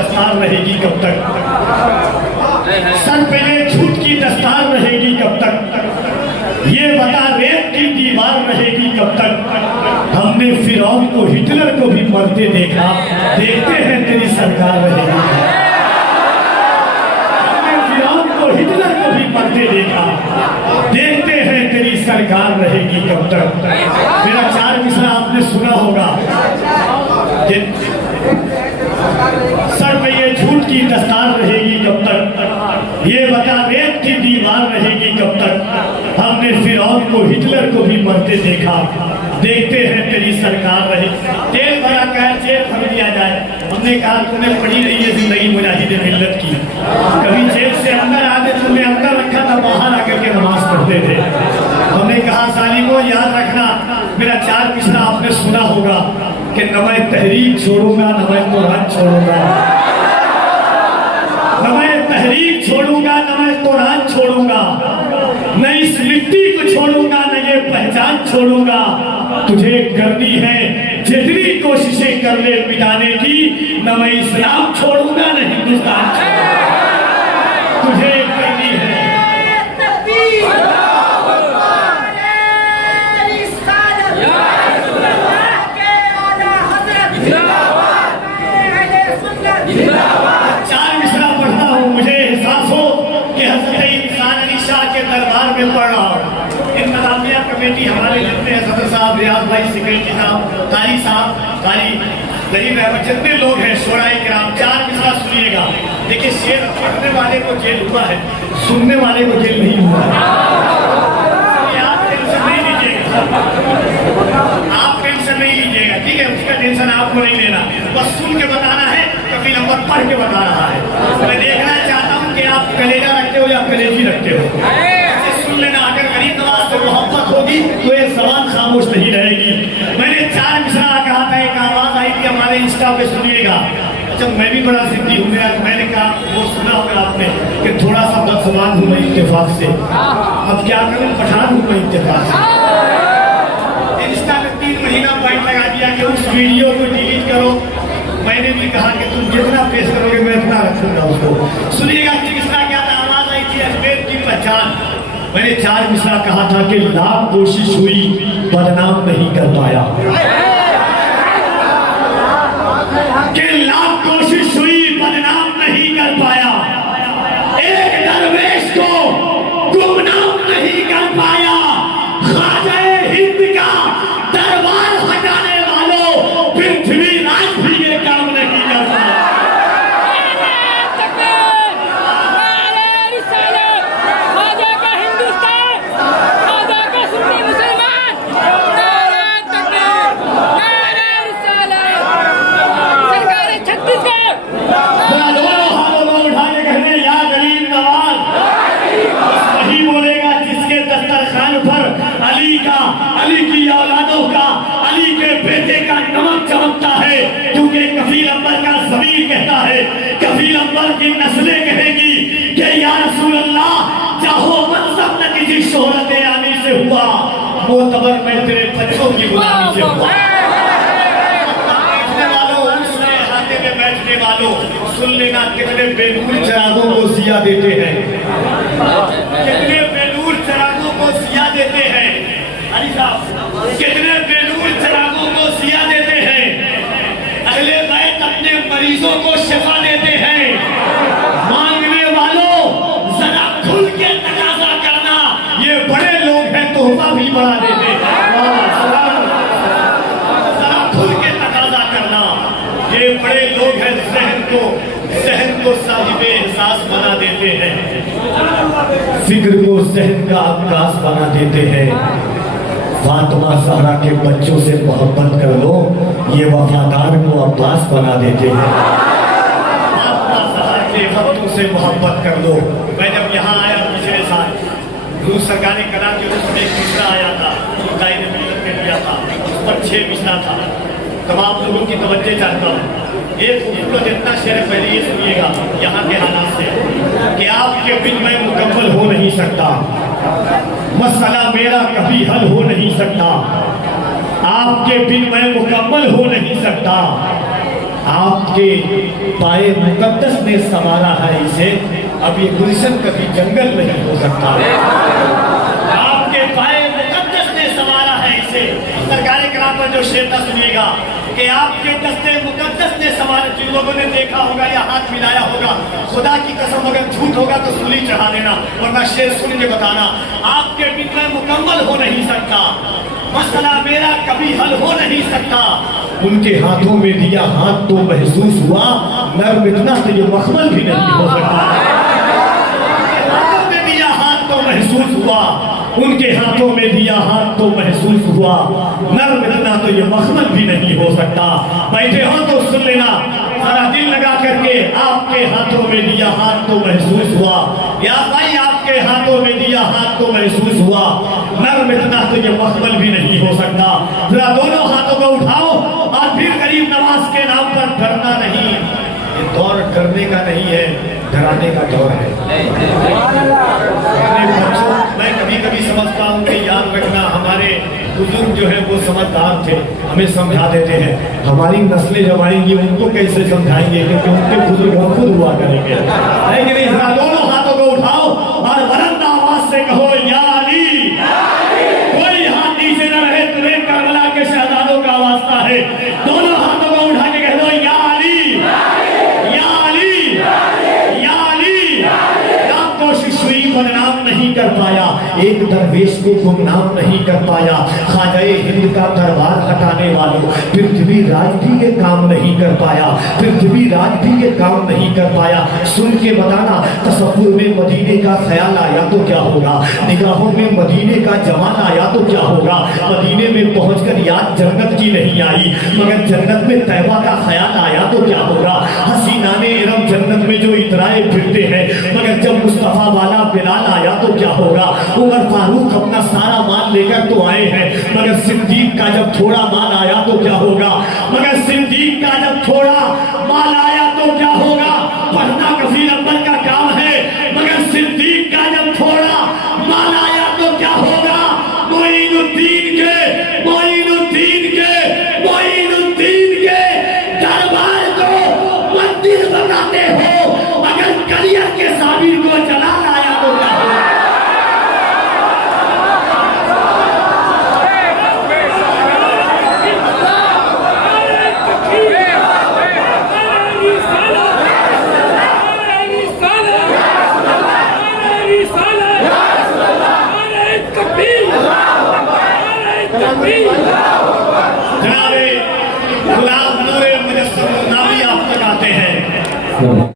दस्तार रहेगी कब तक? सर पे ये झूठ की दस्तार रहेगी कब तक? ये बता रेत की दीवार रहेगी कब तक? हमने फिरौन को हिटलर को भी मरते देखा, देखते हैं तेरी सरकार रहेगी। हमने फिरौन को हिटलर को भी मरते देखा, देखते हैं तेरी सरकार रहेगी कब तक? मेरा 4 मिसरा आपने सुना होगा। सर पे ये झूठ की दस्तार रहेगी कब तक? ये बता रेत की दीवार रहेगी कब तक? हमने फिरौन को हिटलर को भी मरते देखा, देखते हैं तेरी सरकार रहेगी। जेल भरा कह जेल भर दिया जाए। हमने कहा तुमने पढ़ी नहीं है जिंदगी मुजाहिद मिल्लत की, कभी जेल से अंदर आते तुमने अंदर रखा था, बाहर आकर के नमाज पढ़ते थे। हमने कहा सालिमो याद रखना, मेरा 4 मिसरा आपने सुना होगा कि न मैं तहरीक छोड़ूंगा न मैं कुरान छोड़ूंगा, न मैं तहरीक छोड़ूंगा न मैं कुरान छोड़ूंगा, न इस मिट्टी को छोड़ूंगा न ये पहचान छोड़ूंगा। तुझे करनी है जितनी कोशिशें कर ले मिटाने की, न मैं इस्लाम छोड़ूंगा न हिंदुस्तान छोड़ूंगा। तुझे करनी है पढ़ रहा हूँ। इंतजामिया कमेटी हमारे जितने हैं, सदर साहब, रियाज भाई, सेक्रेटरी साहब, कारी साहब, कारी गरीब अहमद, जितने लोग हैं, शोराए किराम, 4 मिसरा सुनिएगा। देखिए शेर पढ़ने वाले को जेल हुआ है, सुनने वाले को जेल नहीं हुआ है। आप टेंशन नहीं लीजिएगा, आप टेंशन नहीं लीजिएगा, ठीक है? उसका टेंशन आपको नहीं लेना, बस सुन के बताना है, कभी नंबर पढ़ के बता रहा है। मैं देखना चाहता हूँ कि आप कलेजा रखते हो या कलेजी रखते हो। लेना अगर गरीब नवाज से मोहब्बत होगी तो ये जबान खामोश नहीं रहेगी। मैंने 4 मिसरा कहा था, एक आवाज आई थी हमारे इंस्टा पे, सुनिएगा। जब मैं भी बड़ा जिद्दी हूँ, मैंने कहा वो सुना होगा आपने कि थोड़ा सा बदजुबान हूँ मैं इत्तेफाक से, अब क्या करूँ, पठान हूँ मैं इत्तेफाक से। इंस्टा में 3 महीना फाइट लगा दिया कि उस वीडियो को डिलीट करो। मैंने भी कहा कि तुम जितना पेश करोगे मैं इतना रखूंगा उसको। सुनिएगा मिसरा क्या था, आवाज आई थी अजमेर की पहचान। मैंने 4 मिसरा कहा था कि लाख कोशिश हुई बदनाम नहीं कर पाया, कि लाख कोशिश हुई बदनाम नहीं कर पाया, एक दरवेश को गुमनाम नहीं कर पाया। ख्वाजा हिंद का दरबार हटाने वालों पृथ्वी राज भी ये काम नहीं कर पाया। अली की औलादों का, अली के बेटे का नमक चमकता है, क्योंकि कफील अम्बर का ज़मीर कहता है, कफील अम्बर की नस्लें कहेगी कि या रसूल अल्लाह, चाहो मनसब न किसी शोहरत आमी से हुआ, मोतबर में तेरे बच्चों की गुलामी से हुआ। बैठने वालों सुन लेना, कितने बेनूर चरागों को सिया देते हैं, कितने बेनूर चरागों को सिया देते हैं। अली साहब, कितने बेनूर चरागों को सिया देते हैं। अहले बैत अपने मरीजों को शिफा देते हैं। मांगने वालों जरा खुल के तकाजा करना, ये बड़े लोग हैं, तोहफा भी बढ़ा देते हैं। जरा खुल के तकाजा करना, ये बड़े लोग हैं, जहन को साहिबे एहसास बना देते हैं, फिक्र को जहन का अक्कास बना देते हैं। फातिमा ज़हरा के बच्चों से मोहब्बत कर लो, ये वफादार को अब्बास बना देते हैं। फातिमा ज़हरा के बच्चों से मोहब्बत कर लो। मैं जब यहाँ आया पिछले साल, रूस सरकारी कला के उसमें एक मिसरा आया था, कायदे मिल्लत में दिया था, उस पर 6 मिसरा था। तमाम लोगों की तवज्जो चाहता हूँ। एक खूबसूरत इतना शेर पहले ये सुनिएगा यहाँ के हालात से, कि आपके बिन मैं मुकम्मल हो नहीं सकता, मसला मेरा कभी हल हो नहीं सकता, आपके बिन मैं मुकम्मल हो नहीं सकता, आपके पाए मुकद्दस ने संवारा है इसे, अब ये गुलशन कभी जंगल नहीं हो सकता। आपके पाए मुकद्दस ने संवारा है इसे। सरकारी कराम पर जो शेर था सुनिएगा कि आपके दस्ते मुकद्दस ने संवारा। जिन लोगों ने देखा होगा या हाथ मिलाया होगा, खुदा की कसम अगर झूठ होगा तो सूली चढ़ा देना, वरना शेर सुन के बताना। आपके बिना मुकम्मल हो नहीं सकता, मसला मेरा कभी हल हो नहीं सकता। उनके हाथों में दिया हाथ तो महसूस हुआ, नर्म इतना तो ये मखमल भी नहीं हो सकता। हाथों में दिया हाथ तो महसूस हुआ, उनके हाथों में दिया हाथ तो महसूस हुआ, नर्म इतना तो ये मखमल भी नहीं हो सकता। बैठे हो तो सुन लेना, सारा दिल लगा करके, आपके हाथों में दिया हाथ तो महसूस हुआ, या भाई आपके हाथों में दिया हाथ तो महसूस हुआ, नर्म इतना तो ये मखमल भी नहीं हो सकता। जरा दोनों हाथों को उठाओ और फिर गरीब नवाज के नाम पर डरना नहीं। ये दौर डरने का नहीं है, डराने का दौर है। मैं कभी कभी समझता हूँ कि याद रखना, हमारे बुजुर्ग जो है वो समझदार थे, हमें समझा देते हैं। हमारी नस्लें जब आएंगी उनको कैसे समझाएंगे, क्योंकि उनके बुजुर्ग हम खुद हुआ करेंगे। लेकिन दोनों हाथों को उठाओ और बुलंद आवाज से कहो, या अली। कोई हाथ नीचे न रहे, तुम्हें करबला के शहजादों का वास्ता है। दोनों हाथों को उठा के कह दो, या अली, या अली, या अली। आप कोशिश हुई, बदनाम नहीं कर पाया, एक दरवेश को गुमनाम नहीं कर पाया। ख्वाजाए हिंद का दरबार हटाने वालों, पृथ्वी राज भी ये काम नहीं कर पाया, पृथ्वी राज भी ये काम नहीं कर पाया। सुन के बताना, तसव्वुर में मदीने का ख्याल आया तो क्या होगा, निगाहों में मदीने का जमाल आया तो क्या होगा। मदीने में पहुंचकर याद जन्नत की नहीं आई, मगर जन्नत में तैबा का ख्याल आया तो क्या होगा। हसीनाने इरम जन्नत में जो इतराए फिरते हैं, मगर जब मुस्तफा वाला बिलाल आया तो क्या होगा। उमर फारूक अपना सारा माल लेकर तो आए हैं, मगर सिद्दीक का जब थोड़ा माल आया तो क्या होगा। मगर सिद्दीक का जब थोड़ा माल आया तो क्या होगा। पढ़ना कसीर अव्वल का काम है, मगर सिद्दीक का जब थोड़ा माल आया तो क्या होगा। मोइनुद्दीन के दरबार को मंदिर बनाते हो, मगर कलियर के साबिर को जला लाया तो क्या होगा। जनाबे गुलाम नूरे मुजस्सम नामी आप तक आते हैं।